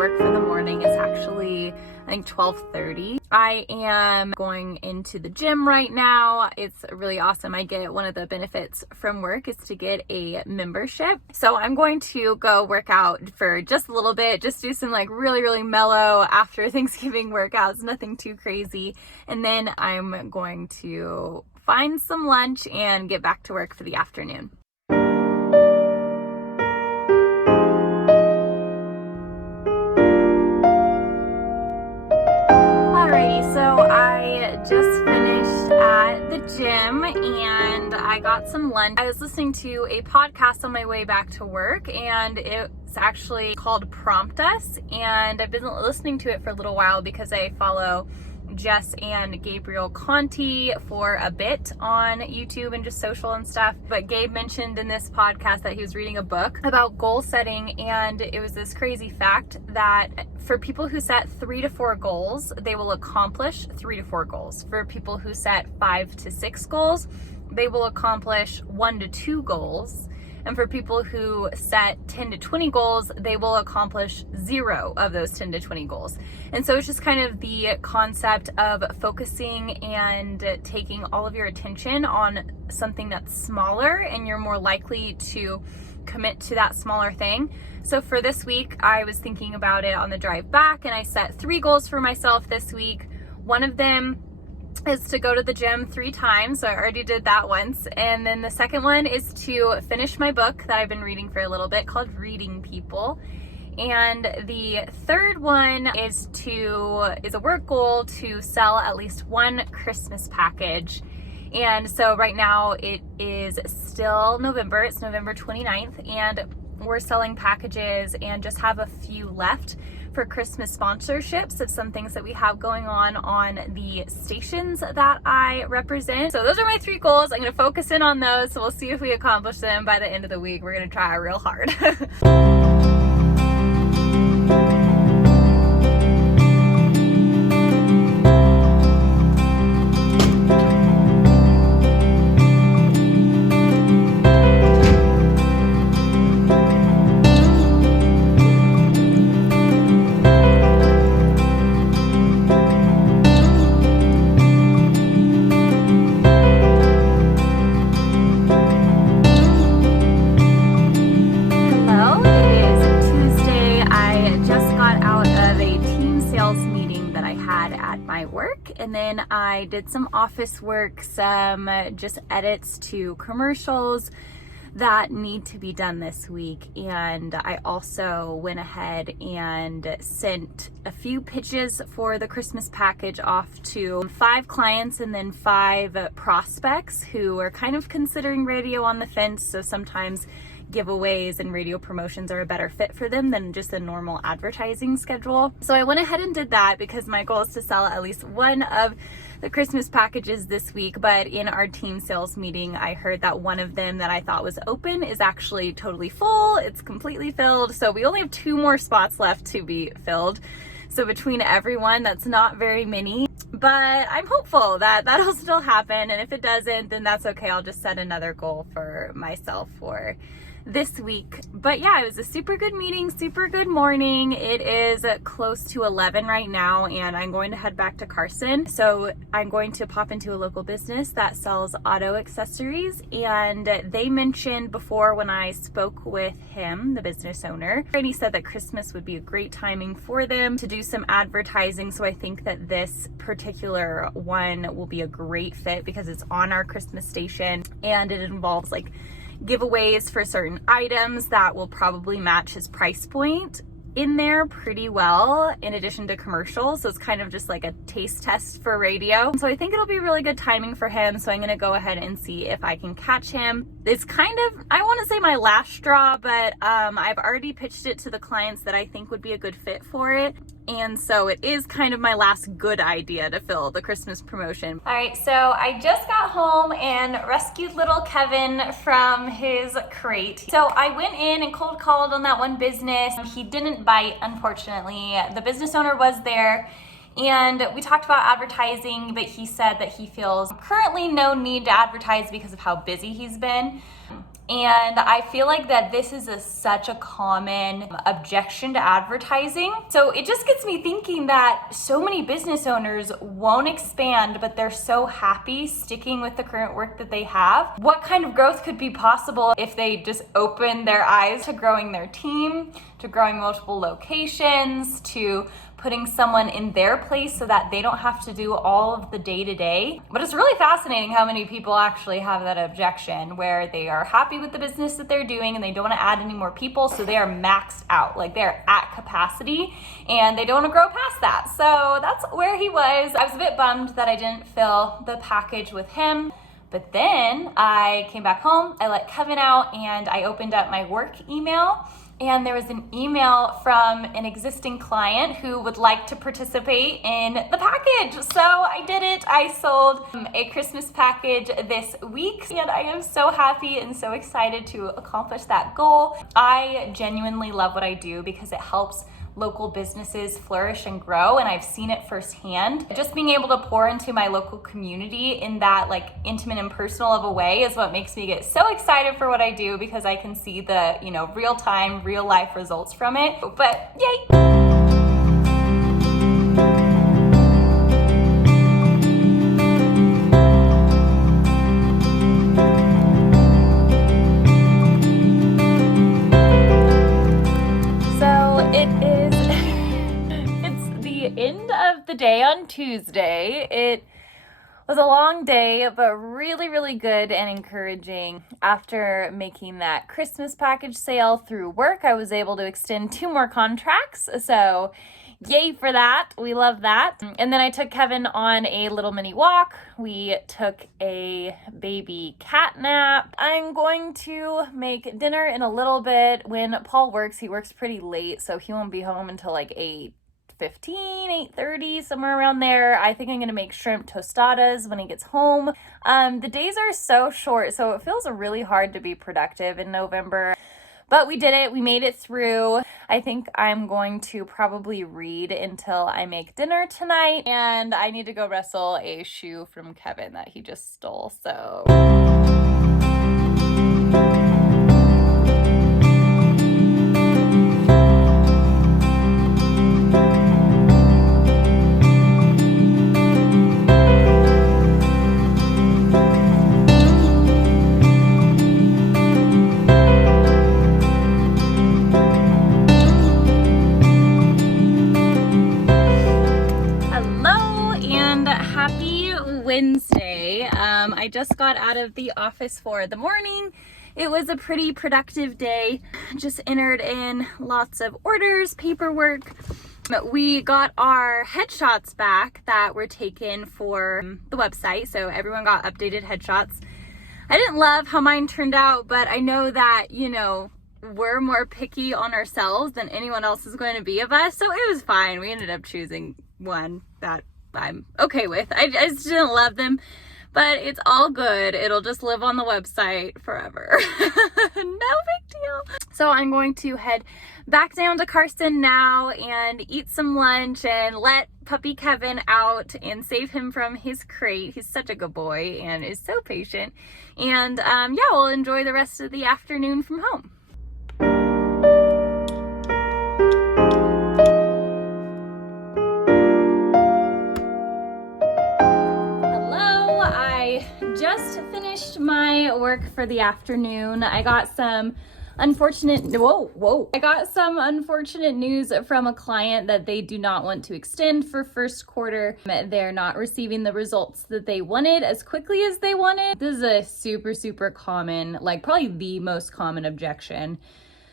work for the morning. It's actually, I think, 12:30. I am going into the gym right now. It's really awesome. I get one of the benefits from work is to get a membership. So I'm going to go work out for just a little bit, just do some like really mellow after Thanksgiving workouts, nothing too crazy. And then I'm going to find some lunch and get back to work for the afternoon. Alrighty, so I just finished at the gym and I got some lunch. I was listening to a podcast on my way back to work, and it's actually called Prompt Us, and I've been listening to it for a little while because I follow Jess and Gabriel Conti for a bit on YouTube and just social and stuff. But Gabe mentioned in this podcast that he was reading a book about goal setting, and it was this crazy fact that for people who set 3 to 4 goals, they will accomplish 3 to 4 goals. For people who set 5 to 6 goals, they will accomplish 1 to 2 goals. And for people who set 10 to 20 goals, they will accomplish 0 of those 10 to 20 goals. And so it's just kind of the concept of focusing and taking all of your attention on something that's smaller, and you're more likely to commit to that smaller thing. So for this week, I was thinking about it on the drive back, and I set 3 goals for myself this week. One of them is to go to the gym 3 times. So I already did that once. And then the second one is to finish my book that I've been reading for a little bit called Reading People. And the third one is a work goal to sell at least 1 Christmas package. And so right now it is still November. It's November 29th, and we're selling packages and just have a few left for Christmas sponsorships of some things that we have going on the stations that I represent. So those are my 3 goals. I'm going to focus in on those. So we'll see if we accomplish them by the end of the week. We're going to try real hard. And then I did some office work, some just edits to commercials that need to be done this week. And I also went ahead and sent a few pitches for the Christmas package off to 5 clients and then 5 prospects who are kind of considering radio on the fence. So sometimes giveaways and radio promotions are a better fit for them than just a normal advertising schedule. So I went ahead and did that because my goal is to sell at least 1 of the Christmas packages this week. But in our team sales meeting, I heard that one of them that I thought was open is actually totally full. It's completely filled. So we only have 2 more spots left to be filled. So between everyone, that's not very many. But I'm hopeful that that'll still happen. And if it doesn't, then that's okay. I'll just set another goal for myself for this week. But yeah, it was a super good meeting, super good morning. It is close to 11 right now, and I'm going to head back to Carson. So I'm going to pop into a local business that sells auto accessories, and they mentioned before when I spoke with him, the business owner, and he said that Christmas would be a great timing for them to do some advertising. So I think that this particular one will be a great fit because it's on our Christmas station, and it involves like giveaways for certain items that will probably match his price point in there pretty well, in addition to commercials. So it's kind of just like a taste test for radio. So I think it'll be really good timing for him. So I'm going to go ahead and see if I can catch him. It's kind of, I want to say my last straw, but I've already pitched it to the clients that I think would be a good fit for it. And so it is kind of my last good idea to fill the Christmas promotion. All right, so I just got home and rescued little Kevin from his crate. So I went in and cold called on that one business. He didn't bite, unfortunately. The business owner was there, and we talked about advertising, but he said that he feels currently no need to advertise because of how busy he's been. And I feel like that this is such a common objection to advertising. So it just gets me thinking that so many business owners won't expand, but they're so happy sticking with the current work that they have. What kind of growth could be possible if they just open their eyes to growing their team, to growing multiple locations, to putting someone in their place so that they don't have to do all of the day-to-day. But it's really fascinating how many people actually have that objection where they are happy with the business that they're doing and they don't want to add any more people, so they are maxed out, like they're at capacity and they don't want to grow past that. So that's where he was. I was a bit bummed that I didn't fill the package with him. But then I came back home, I let Kevin out, and I opened up my work email, and there was an email from an existing client who would like to participate in the package. So I did it. I sold a Christmas package this week, and I am so happy and so excited to accomplish that goal. I genuinely love what I do because it helps local businesses flourish and grow, and I've seen it firsthand. Just being able to pour into my local community in that like intimate and personal of a way is what makes me get so excited for what I do, because I can see the, real time, real life results from it. But yay! End of the day on Tuesday. It was a long day, but really, really good and encouraging. After making that Christmas package sale through work, I was able to extend 2 more contracts. So yay for that. We love that. And then I took Kevin on a little mini walk. We took a baby cat nap. I'm going to make dinner in a little bit. When Paul works, he works pretty late, so he won't be home until like 8:15, 8:30, somewhere around there. I think I'm going to make shrimp tostadas when he gets home. The days are so short, so it feels really hard to be productive in November. But we did it. We made it through. I think I'm going to probably read until I make dinner tonight. And I need to go wrestle a shoe from Kevin that he just stole, so... Wednesday. I just got out of the office for the morning. It was a pretty productive day. Just entered in lots of orders, paperwork. We got our headshots back that were taken for the website, so everyone got updated headshots. I didn't love how mine turned out, but I know that, we're more picky on ourselves than anyone else is going to be of us, so it was fine. We ended up choosing one that I'm okay with. I just didn't love them, but it's all good. It'll just live on the website forever. No big deal. So I'm going to head back down to Carson now and eat some lunch and let puppy Kevin out and save him from his crate. He's such a good boy and is so patient. And we'll enjoy the rest of the afternoon from home. Just finished my work for the afternoon. I got some unfortunate news from a client that they do not want to extend for first quarter. They're not receiving the results that they wanted as quickly as they wanted. This is a super common, like probably the most common objection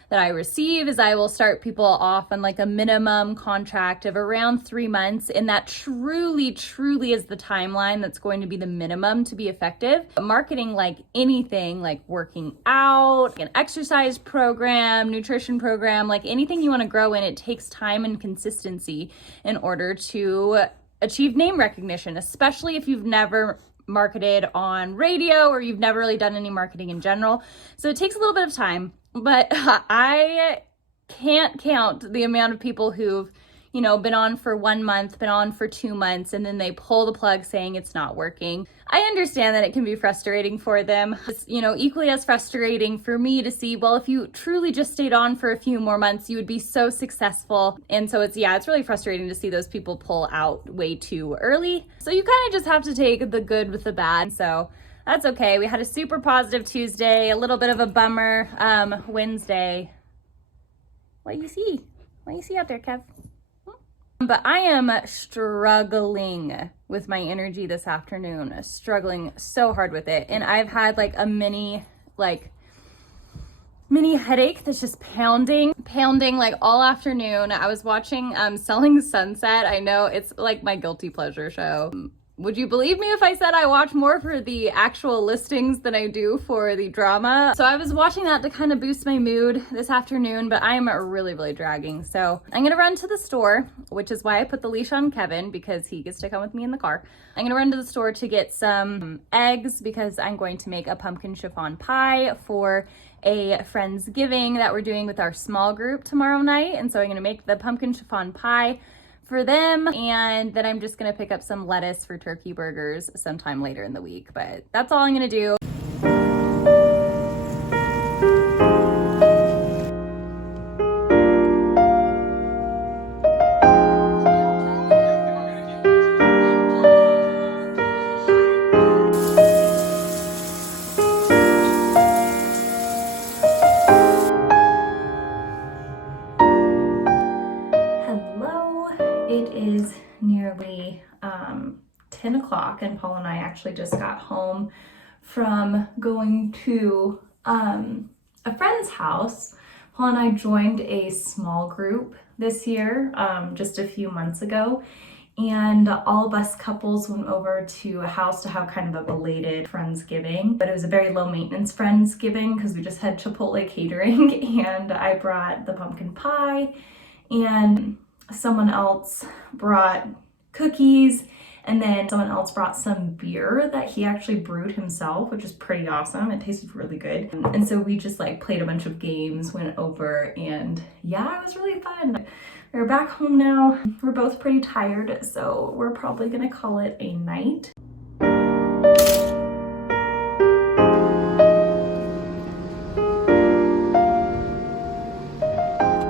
that I receive is I will start people off on like a minimum contract of around 3 months. And that truly is the timeline that's going to be the minimum to be effective. Marketing, like anything, like working out, an exercise program, nutrition program, like anything you want to grow in, it takes time and consistency in order to achieve name recognition, especially if you've never marketed on radio or you've never really done any marketing in general. So it takes a little bit of time. But I can't count the amount of people who've, been on for 1 month, been on for 2 months, and then they pull the plug saying it's not working. I understand that it can be frustrating for them. It's, equally as frustrating for me to see, well, if you truly just stayed on for a few more months, you would be so successful. And so it's really frustrating to see those people pull out way too early. So you kind of just have to take the good with the bad. So that's okay. We had a super positive Tuesday, a little bit of a bummer Wednesday. What do you see? What do you see out there, Kev? But I am struggling with my energy this afternoon, struggling so hard with it. And I've had like a mini headache that's just pounding like all afternoon. I was watching Selling Sunset. I know it's like my guilty pleasure show. Would you believe me if I said I watch more for the actual listings than I do for the drama? So I was watching that to kind of boost my mood this afternoon, but I'm really, really dragging. So I'm gonna run to the store, which is why I put the leash on Kevin, because he gets to come with me in the car. I'm gonna run to the store to get some eggs because I'm going to make a pumpkin chiffon pie for a Friendsgiving that we're doing with our small group tomorrow night. And so I'm gonna make the pumpkin chiffon pie for them, and then I'm just gonna pick up some lettuce for turkey burgers sometime later in the week, but that's all I'm gonna do. It is nearly 10 o'clock, and Paul and I actually just got home from going to a friend's house. Paul and I joined a small group this year, just a few months ago, and all of us couples went over to a house to have kind of a belated Friendsgiving, but it was a very low maintenance Friendsgiving because we just had Chipotle catering, and I brought the pumpkin pie, and someone else brought cookies, and then someone else brought some beer that he actually brewed himself, which is pretty awesome. It tasted really good. And so we just like played a bunch of games, went over, and yeah, it was really fun. We're back home now. We're both pretty tired, so we're probably gonna call it a night.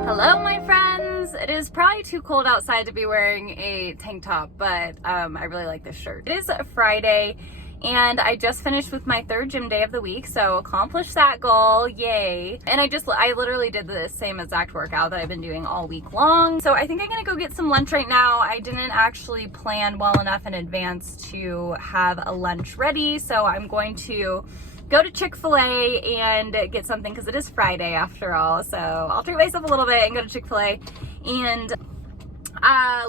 Hello, my friends. It is probably too cold outside to be wearing a tank top, but I really like this shirt. It is a Friday, and I just finished with my third gym day of the week, so accomplished that goal, yay. And I literally did the same exact workout that I've been doing all week long. So I think I'm gonna go get some lunch right now. I didn't actually plan well enough in advance to have a lunch ready, so I'm going to go to Chick-fil-A and get something because it is Friday after all. So I'll treat myself a little bit and go to Chick-fil-A. And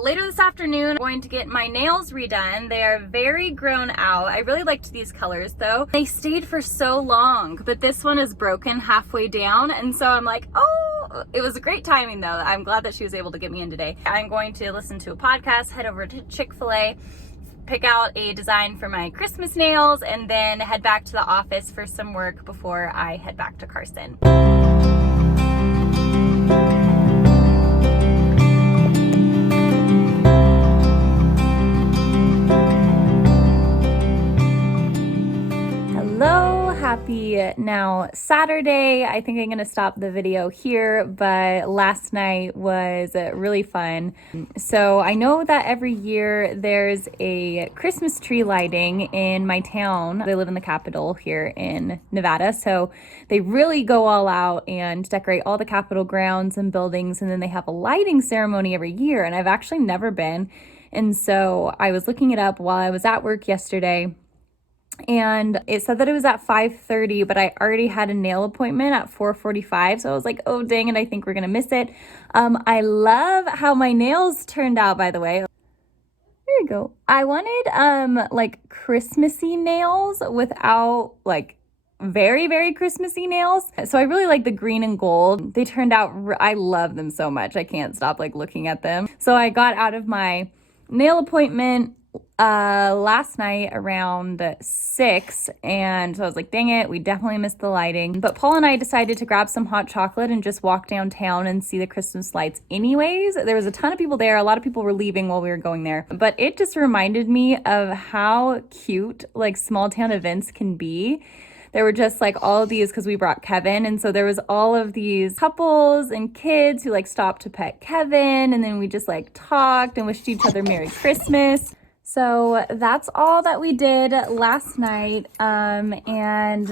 later this afternoon, I'm going to get my nails redone. They are very grown out. I really liked these colors though. They stayed for so long, but this one is broken halfway down. And so I'm like, oh, it was a great timing though. I'm glad that she was able to get me in today. I'm going to listen to a podcast, head over to Chick-fil-A, pick out a design for my Christmas nails, and then head back to the office for some work before I head back to Carson. Hello, happy now Saturday. I think I'm gonna stop the video here, but last night was really fun. So I know that every year there's a Christmas tree lighting in my town. They live in the capital here in Nevada, so they really go all out and decorate all the Capitol grounds and buildings, and then they have a lighting ceremony every year, and I've actually never been. And so I was looking it up while I was at work yesterday, and it said that it was at 5:30, but I already had a nail appointment at 4:45, so I was like, oh dang it, I think we're gonna miss it. I love how my nails turned out, by the way. There we go. I wanted like Christmassy nails without like very, very Christmassy nails. So I really like the green and gold. They turned out, I love them so much. I can't stop like looking at them. So I got out of my nail appointment last night around 6, and so I was like, dang it, we definitely missed the lighting. But Paul and I decided to grab some hot chocolate and just walk downtown and see the Christmas lights anyways. There was a ton of people there. A lot of people were leaving while we were going there, but it just reminded me of how cute like small town events can be. There were just like all of these, because we brought Kevin, and so there was all of these couples and kids who like stopped to pet Kevin, and then we just like talked and wished each other Merry Christmas. So that's all that we did last night. And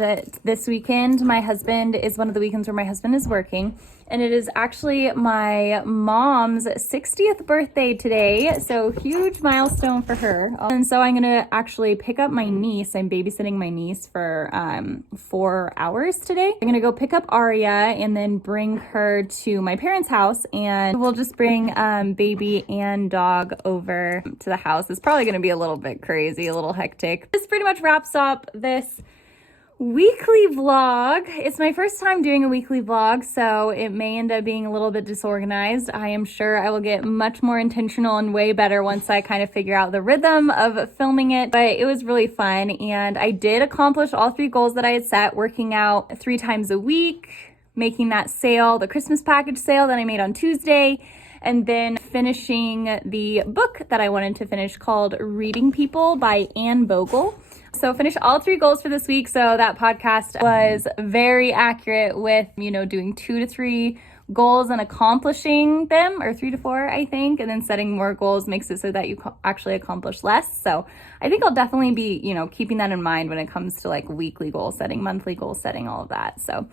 this weekend, my husband is one of the weekends where my husband is working. And it is actually my mom's 60th birthday today. So huge milestone for her. And so I'm going to actually pick up my niece. I'm babysitting my niece for 4 hours today. I'm going to go pick up Aria and then bring her to my parents' house. And we'll just bring baby and dog over to the house. It's probably going to be a little bit crazy, a little hectic. This pretty much wraps up this weekly vlog. It's my first time doing a weekly vlog, so it may end up being a little bit disorganized. I am sure I will get much more intentional and way better once I kind of figure out the rhythm of filming it, but it was really fun, and I did accomplish all 3 goals that I had set: working out 3 times a week, making that sale, the Christmas package sale that I made on Tuesday, and then finishing the book that I wanted to finish called Reading People by Anne Bogle. So finished all 3 goals for this week. So that podcast was very accurate with, doing 2 to 3 goals and accomplishing them, or 3 to 4, I think, and then setting more goals makes it so that you actually accomplish less. So I think I'll definitely be, keeping that in mind when it comes to like weekly goal setting, monthly goal setting, all of that. So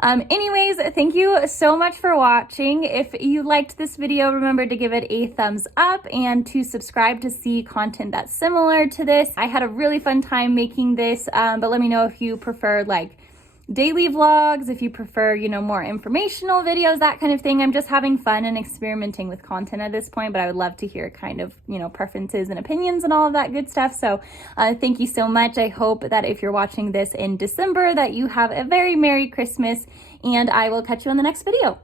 anyways, thank you so much for watching. If you liked this video, remember to give it a thumbs up and to subscribe to see content that's similar to this. I had a really fun time making this, but let me know if you prefer like daily vlogs, if you prefer, more informational videos, that kind of thing. I'm just having fun and experimenting with content at this point, but I would love to hear kind of, preferences and opinions and all of that good stuff. So thank you so much. I hope that if you're watching this in December, that you have a very Merry Christmas, and I will catch you on the next video.